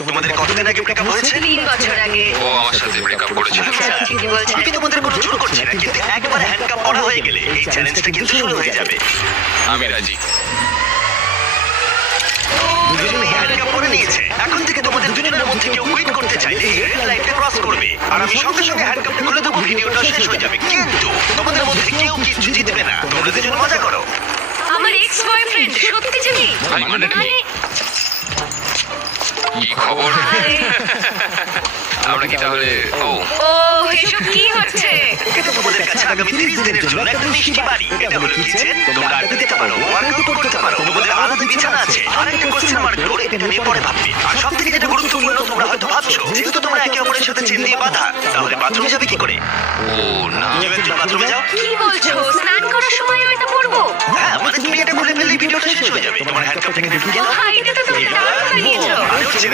তোমাদের কতদিন আগে ব্রেকআপ হয়েছে? 3 বছর আগে। ও আমার সাথে ব্রেকআপ করেছিল। ঠিকই বলছেন। আমি তোমাদের কোনো জোর করছি না, কিন্তু একবার হ্যান্ডকাপ করা হয়ে গেলে এই চ্যালেঞ্জটা কিন্তু শুরু হয়ে যাবে। আমি রাজি। দুজনে হ্যান্ডকাপ করে নিয়েছে। এখন থেকে তোমাদের দুজনের মধ্যে কেউ কুইট করতে চাইলে এই রেড লাইটটা ক্রস করবে, আর আমি সঙ্গে সঙ্গে হ্যান্ডকাপটা খুলে দেবো, ভিডিওটা শেষ হয়ে যাবে। কিন্তু তোমাদের মধ্যে কেউ কিচ্ছু জিতবে না। তোমরা দুজন মজা করো। আমার এক্স বয়ফ্রেন্ড সত্যি জানি। ভাই, মানে কি? কি খবর? আরে, আমরা কি তাহলে? ও ও এসব কি হচ্ছে? এটা তোমাদের কাছে আগামী 30 দিনের জন্য একটা মিষ্টি বাড়ি। এটা হলো কিচেন। তোমরা আড্ডা দিতে পারো, ওয়ার্কআউট করতে পারো। তোমাদের আলাদা বিছানা আছে। আর একটা কোশ্চেন মার্ক ডোর, এটা নিয়ে পরে ভাববে। আর সবথেকে যেটা গুরুত্বপূর্ণ, তোমরা হয়তো ভাবছো যেহেতু তোমরা একে অপরের সাথে চেন দিয়ে বাঁধা, তাহলে বাথরুমে যাবে কি করে? ও না। তুমি বাথরুমে যাও। কি বলছো? স্নান করার সময় এটা পড়বো? হ্যাঁ, মানে তুমি এটা খুলে ফেললেই ভিডিওটা শেষ হয়ে যাবে। তোমার হ্যান্ডকাপ থেকে ও ভাই, এটা তো তুমি দারুণ বানিয়েছো। আরে, ও ছেড়ে